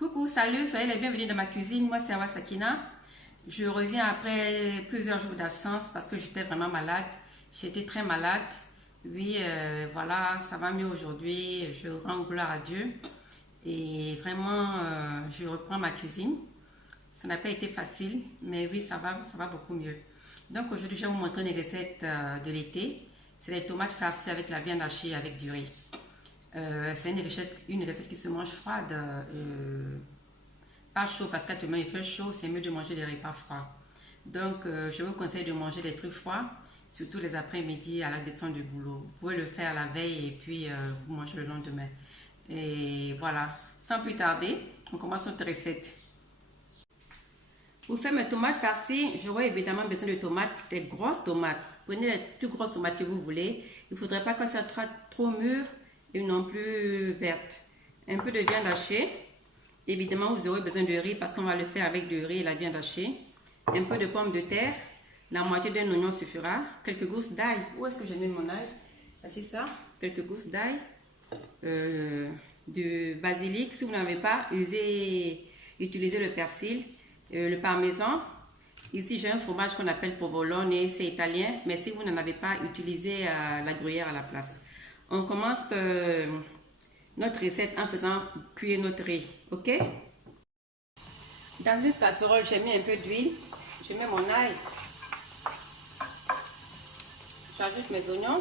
Coucou, salut, soyez les bienvenus dans ma cuisine. Moi, c'est Awa Sakina. Je reviens après plusieurs jours d'absence parce que j'étais vraiment malade. J'étais très malade. Oui, voilà, ça va mieux aujourd'hui. Je rends gloire à Dieu. Et vraiment, je reprends ma cuisine. Ça n'a pas été facile, mais oui, ça va beaucoup mieux. Donc aujourd'hui, je vais vous montrer une recette de l'été. C'est les tomates farcies avec la viande hachée avec du riz. C'est une recette qui se mange froide, pas chaud parce qu'actuellement il fait chaud, c'est mieux de manger des repas froids. Donc je vous conseille de manger des trucs froids, surtout les après-midi à la descente du boulot. Vous pouvez le faire la veille et puis vous mangez le lendemain. Et voilà, sans plus tarder, on commence notre recette. Pour faire mes tomates farcies, j'aurai évidemment besoin de tomates, des grosses tomates. Prenez les plus grosses tomates que vous voulez. Il ne faudrait pas qu'elles soient trop mûres et non plus vertes. Un peu de viande hachée. Évidemment, vous aurez besoin de riz parce qu'on va le faire avec du riz et la viande hachée. Un peu de pommes de terre. La moitié d'un oignon suffira. Quelques gousses d'ail. Où est-ce que j'ai mis mon ail? Ça, c'est ça. Quelques gousses d'ail. Du basilic. Si vous n'avez pas, utilisez le persil. Le parmesan. Ici, j'ai un fromage qu'on appelle provolone et c'est italien. Mais si vous n'en avez pas, utilisez la gruyère à la place. On commence notre recette en faisant cuire notre riz. Ok? Dans une casserole, j'ai mis un peu d'huile. Je mets mon ail. J'ajoute mes oignons.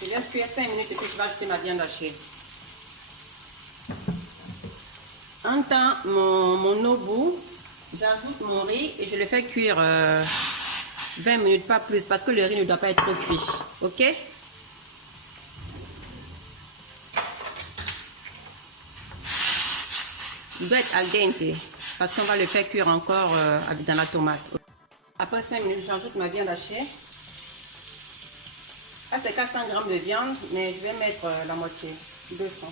Je laisse cuire 5 minutes et puis je vais ajouter ma viande hachée. En temps, mon eau bout, j'ajoute mon riz et je le fais cuire 20 minutes, pas plus, parce que le riz ne doit pas être trop cuit. Ok? Il doit être al dente, parce qu'on va le faire cuire encore dans la tomate. Après 5 minutes, j'ajoute ma viande hachée. Là, c'est 400 g de viande, mais je vais mettre la moitié, 200.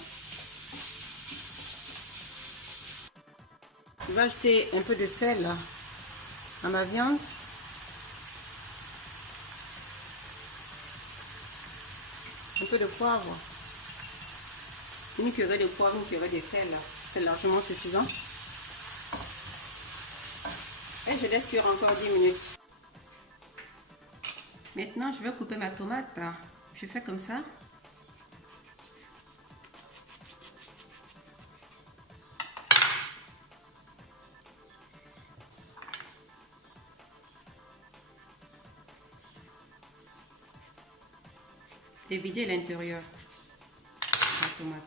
Je vais ajouter un peu de sel à ma viande. Un peu de poivre. Une cuillerée de poivre, une cuillerée de sel. C'est largement suffisant. Et je laisse cuire encore 10 minutes. Maintenant, je vais couper ma tomate. Je fais comme ça. Et vider l'intérieur de la tomate.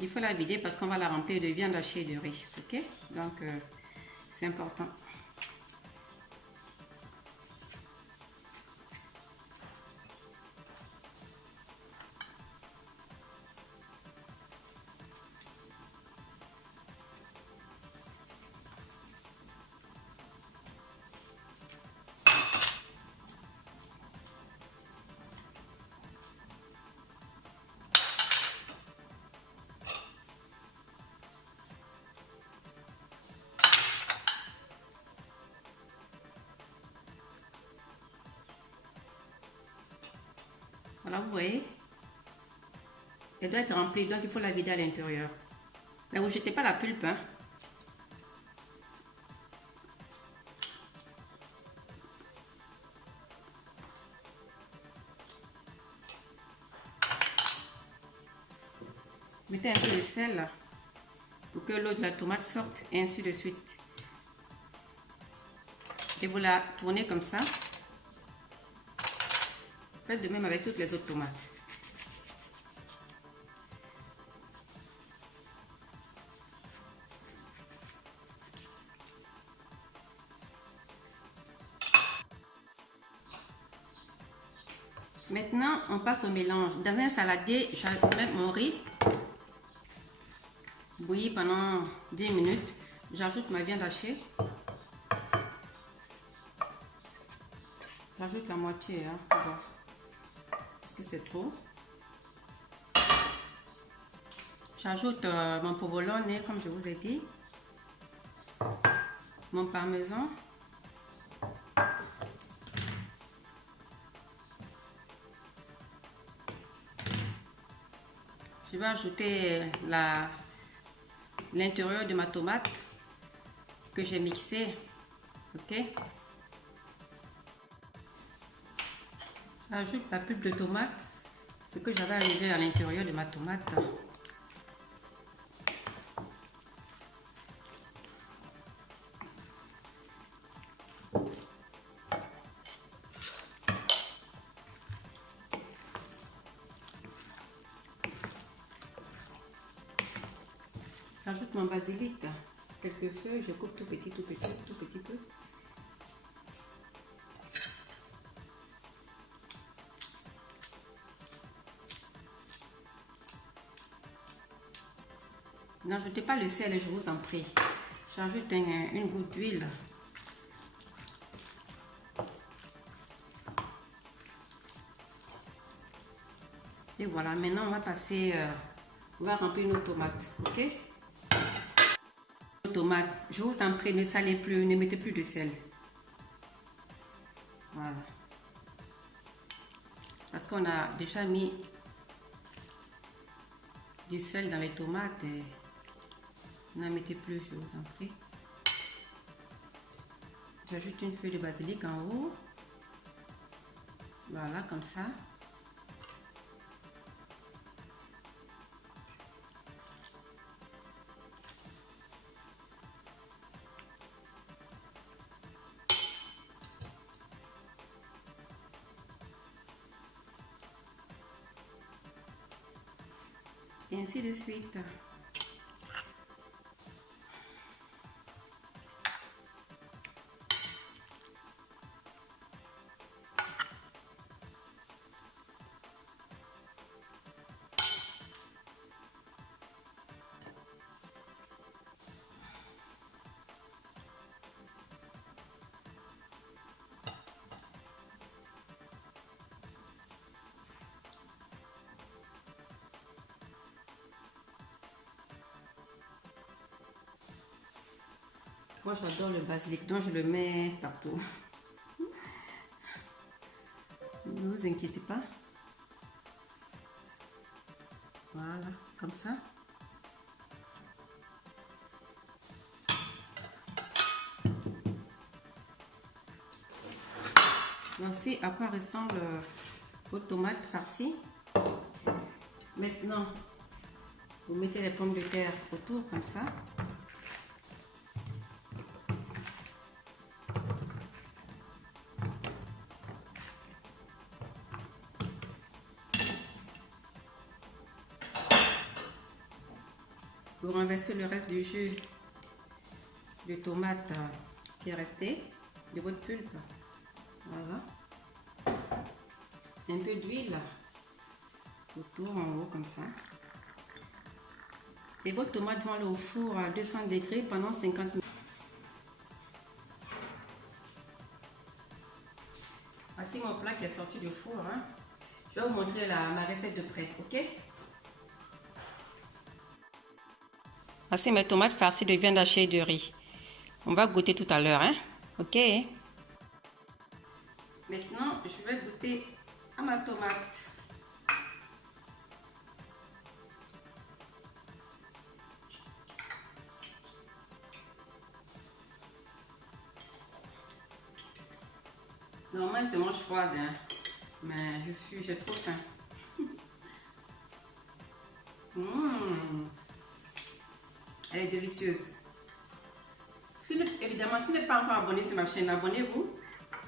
Il faut la vider parce qu'on va la remplir de viande hachée et de riz. Ok? Donc, c'est important. Voilà, vous voyez, elle doit être remplie, donc il faut la vider à l'intérieur. Mais vous ne jetez pas la pulpe, hein. Mettez un peu de sel pour que l'eau de la tomate sorte et ainsi de suite. Et vous la tournez comme ça. Faites de même avec toutes les autres tomates. Maintenant, on passe au mélange. Dans un saladier, j'ajoute mon riz. Bouillir pendant 10 minutes. J'ajoute ma viande hachée. J'ajoute la moitié, hein, pour voir. Est-ce que c'est trop? J'ajoute mon provolone, comme je vous ai dit, mon parmesan, je vais ajouter l'intérieur de ma tomate que j'ai mixé. Ok, j'ajoute la pulpe de tomate, ce que j'avais ajouté à l'intérieur de ma tomate. J'ajoute mon basilic, quelques feuilles, je coupe tout petit peu. N'ajoutez pas le sel, je vous en prie. J'ajoute une goutte d'huile. Et voilà, maintenant on va passer, on va remplir nos tomates, ok? Nos tomates, je vous en prie, ne salez plus, ne mettez plus de sel. Voilà. Parce qu'on a déjà mis du sel dans les tomates et n'en mettez plus, je vous en prie. J'ajoute une feuille de basilic en haut. Voilà, comme ça. Et ainsi de suite. Moi j'adore le basilic, donc je le mets partout. Ne vous inquiétez pas. Voilà, comme ça. Voici à quoi ressemble vos tomates farcies. Maintenant, vous mettez les pommes de terre autour comme ça. Vous renversez le reste du jus de tomate qui est resté, de votre pulpe. Voilà. Un peu d'huile autour en haut comme ça. Et votre tomate va aller au four à 200 degrés pendant 50 minutes. Voici mon plat qui est sorti du four. Hein. Je vais vous montrer ma recette de près, ok? Voici mes tomates farcies de viande hachée et de riz. On va goûter tout à l'heure, hein? Ok? Maintenant, je vais goûter à ma tomate. Normalement, elle se mange froide, hein? Mais j'ai trop faim. Elle est délicieuse. Évidemment, si vous n'êtes pas encore abonné sur ma chaîne, abonnez-vous.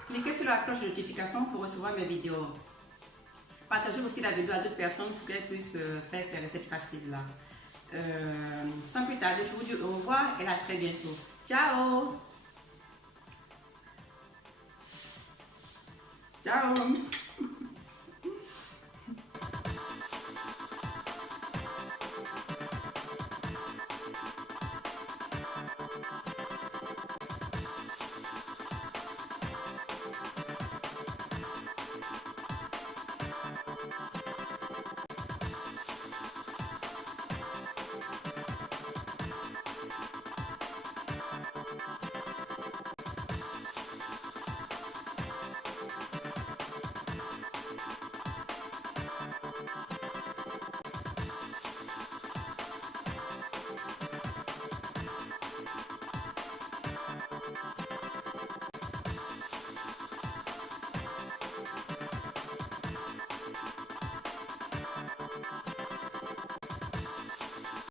Cliquez sur la cloche de notification pour recevoir mes vidéos. Partagez aussi la vidéo à d'autres personnes pour qu'elles puissent faire ces recettes faciles là. Sans plus tarder, je vous dis au revoir et à très bientôt. Ciao! Ciao!